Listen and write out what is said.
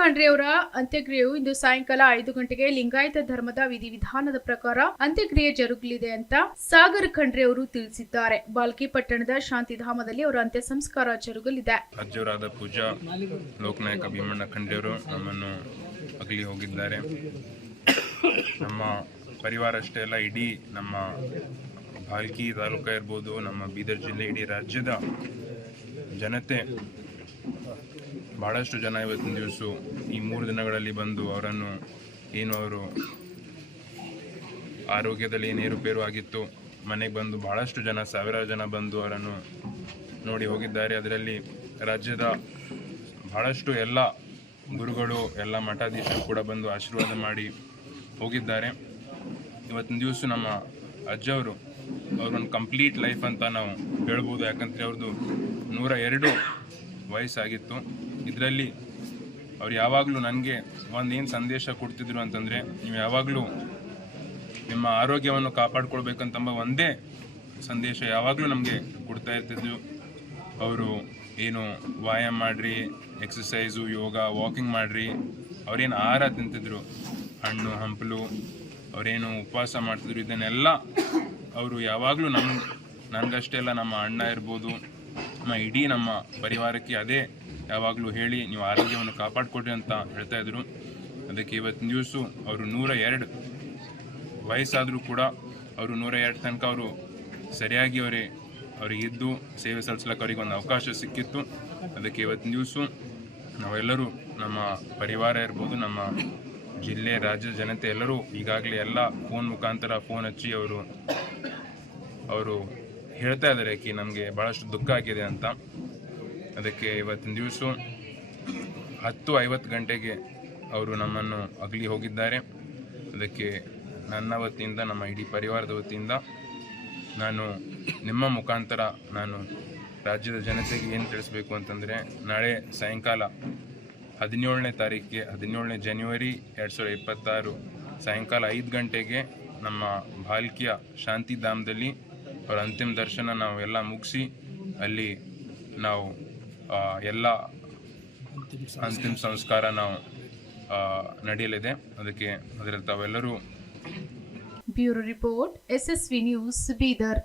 ಖಂಡ್ರೆ ಅವರ ಅಂತ್ಯಕ್ರಿಯೆಯು ಇಂದು ಸಾಯಂಕಾಲ ಐದು ಗಂಟೆಗೆ ಲಿಂಗಾಯತ ಧರ್ಮದ ವಿಧಿವಿಧಾನದ ಪ್ರಕಾರ ಅಂತ್ಯಕ್ರಿಯೆ ಜರುಗಲಿದೆ ಅಂತ ಸಾಗರ್ ಖಂಡ್ರೆ ಅವರು ತಿಳಿಸಿದ್ದಾರೆ. ಬಾಲ್ಕಿ ಪಟ್ಟಣದ ಶಾಂತಿಧಾಮದಲ್ಲಿ ಅವರ ಅಂತ್ಯ ಸಂಸ್ಕಾರ ಜರುಗಲಿದೆ. ಅಜ್ಜವರಾದ ಪೂಜಾ, ಲೋಕನಾಯಕ ಭೀಮಣ್ಣ ಖಂಡ್ರೆಯವರು ನಮ್ಮನ್ನು ಅಗಲಿ ಹೋಗಿದ್ದಾರೆ. ನಮ್ಮ ಪರಿವಾರ ಅಷ್ಟೇ ಅಲ್ಲ, ಇಡೀ ನಮ್ಮ ಬಾಲ್ಕಿ ತಾಲೂಕ ಇರ್ಬೋದು, ನಮ್ಮ ಬೀದರ್ ಜಿಲ್ಲೆ, ಇಡೀ ರಾಜ್ಯದ ಜನತೆ ಭಾಳಷ್ಟು ಜನ ಇವತ್ತಿನ ದಿವಸ ಈ ಮೂರು ದಿನಗಳಲ್ಲಿ ಬಂದು ಅವರನ್ನು ಏನು ಅವರು ಆರೋಗ್ಯದಲ್ಲಿ ಏನು ಏರುಪೇರು ಆಗಿತ್ತು, ಮನೆಗೆ ಬಂದು ಭಾಳಷ್ಟು ಜನ, ಸಾವಿರಾರು ಜನ ಬಂದು ಅವರನ್ನು ನೋಡಿ ಹೋಗಿದ್ದಾರೆ. ಅದರಲ್ಲಿ ರಾಜ್ಯದ ಭಾಳಷ್ಟು ಎಲ್ಲ ಗುರುಗಳು, ಎಲ್ಲ ಮಠಾಧೀಶರು ಕೂಡ ಬಂದು ಆಶೀರ್ವಾದ ಮಾಡಿ ಹೋಗಿದ್ದಾರೆ. ಇವತ್ತಿನ ದಿವಸ ನಮ್ಮ ಅಜ್ಜವರು, ಅವ್ರೊಂದು ಕಂಪ್ಲೀಟ್ ಲೈಫ್ ಅಂತ ನಾವು ಹೇಳ್ಬೋದು. ಯಾಕಂದರೆ ಅವ್ರದ್ದು ನೂರ ಎರಡು ವಯಸ್ಸಾಗಿತ್ತು. ಇದರಲ್ಲಿ ಅವ್ರು ಯಾವಾಗಲೂ ನನಗೆ ಒಂದು ಏನು ಸಂದೇಶ ಕೊಡ್ತಿದ್ರು ಅಂತಂದರೆ, ನೀವು ಯಾವಾಗಲೂ ನಿಮ್ಮ ಆರೋಗ್ಯವನ್ನು ಕಾಪಾಡ್ಕೊಳ್ಬೇಕಂತಂಬ ಒಂದೇ ಸಂದೇಶ ಯಾವಾಗಲೂ ನಮಗೆ ಕೊಡ್ತಾ ಇರ್ತಿದ್ರು ಅವರು ಏನು ವ್ಯಾಯಾಮ ಮಾಡಿರಿ ಎಕ್ಸಸೈಸು ಯೋಗ ವಾಕಿಂಗ್ ಮಾಡಿರಿ. ಅವ್ರೇನು ಆಹಾರ ತಿಂತಿದ್ರು, ಹಣ್ಣು, ಹಂಪಲು, ಅವರೇನು ಉಪವಾಸ ಮಾಡ್ತಿದ್ರು, ಇದನ್ನೆಲ್ಲ ಅವರು ಯಾವಾಗಲೂ ನಮ್ಮ ನನಗಷ್ಟೇ ಅಲ್ಲ, ನಮ್ಮ ಅಣ್ಣ ಇರ್ಬೋದು ನಮ್ಮ ಇಡೀ ನಮ್ಮ ಪರಿವಾರಕ್ಕೆ ಅದೇ ಯಾವಾಗಲೂ ಹೇಳಿ ನೀವು ಆರೋಗ್ಯವನ್ನು ಕಾಪಾಡಿಕೊಡ್ರಿ ಅಂತ ಹೇಳ್ತಾ ಇದ್ರು. ಅದಕ್ಕೆ ಇವತ್ತಿನ ದಿವಸ ಅವರು ನೂರ ಎರಡು ವಯಸ್ಸಾದರೂ ಕೂಡ ಅವರು ನೂರ ಎರಡು ತನಕ ಅವರು ಸರಿಯಾಗಿ ಅವರೇ ಅವ್ರಿಗೆ ಇದ್ದು ಸೇವೆ ಸಲ್ಲಿಸ್ಲಿಕ್ಕೆ ಅವರಿಗೆ ಒಂದು ಅವಕಾಶ ಸಿಕ್ಕಿತ್ತು. ಅದಕ್ಕೆ ಇವತ್ತಿನ ದಿವಸ ನಾವೆಲ್ಲರೂ ನಮ್ಮ ಪರಿವಾರ ಇರ್ಬೋದು, ನಮ್ಮ ಜಿಲ್ಲೆ ರಾಜ್ಯ ಜನತೆ ಎಲ್ಲರೂ ಈಗಾಗಲೇ ಎಲ್ಲ ಫೋನ್ ಮುಖಾಂತರ ಫೋನ್ ಹಚ್ಚಿ ಅವರು ಅವರು ಹೇಳ್ತಾ ಇದ್ದಾರೆ ಕಿ, ನಮಗೆ ಭಾಳಷ್ಟು ದುಃಖ ಆಗಿದೆ ಅಂತ. ಅದಕ್ಕೆ ಇವತ್ತಿನ ದಿವಸ ಹತ್ತು ಐವತ್ತು ಗಂಟೆಗೆ ಅವರು ನಮ್ಮನ್ನು ಅಗಲಿ ಹೋಗಿದ್ದಾರೆ. ಅದಕ್ಕೆ ನನ್ನ ವತಿಯಿಂದ, ನಮ್ಮ ಇಡೀ ಪರಿವಾರದ ವತಿಯಿಂದ ನಾನು ನಿಮ್ಮ ಮುಖಾಂತರ ನಾನು ರಾಜ್ಯದ ಜನತೆಗೆ ಏನು ತಿಳಿಸ್ಬೇಕು ಅಂತಂದರೆ, ನಾಳೆ ಸಾಯಂಕಾಲ ಹದಿನೇಳನೇ ತಾರೀಕಿಗೆ, ಹದಿನೇಳನೇ ಜನವರಿ ಎರಡು ಸಾವಿರದ ಇಪ್ಪತ್ತಾರು ಸಾಯಂಕಾಲ ಐದು ಗಂಟೆಗೆ ನಮ್ಮ ಭಾಲ್ಕಿಯ ಶಾಂತಿಧಾಮದಲ್ಲಿ ಅವರ ಅಂತಿಮ ದರ್ಶನ ನಾವು ಎಲ್ಲ ಮುಗಿಸಿ ಅಲ್ಲಿ ನಾವು ಎಲ್ಲ ಅಂತಿಮ ಸಂಸ್ಕಾರ ನಾವು ನಡೆಯಲಿದೆ. ಅದಕ್ಕೆ ಅದರಲ್ಲಿ ತಾವೆಲ್ಲರೂ bureau report S S V news Bidar.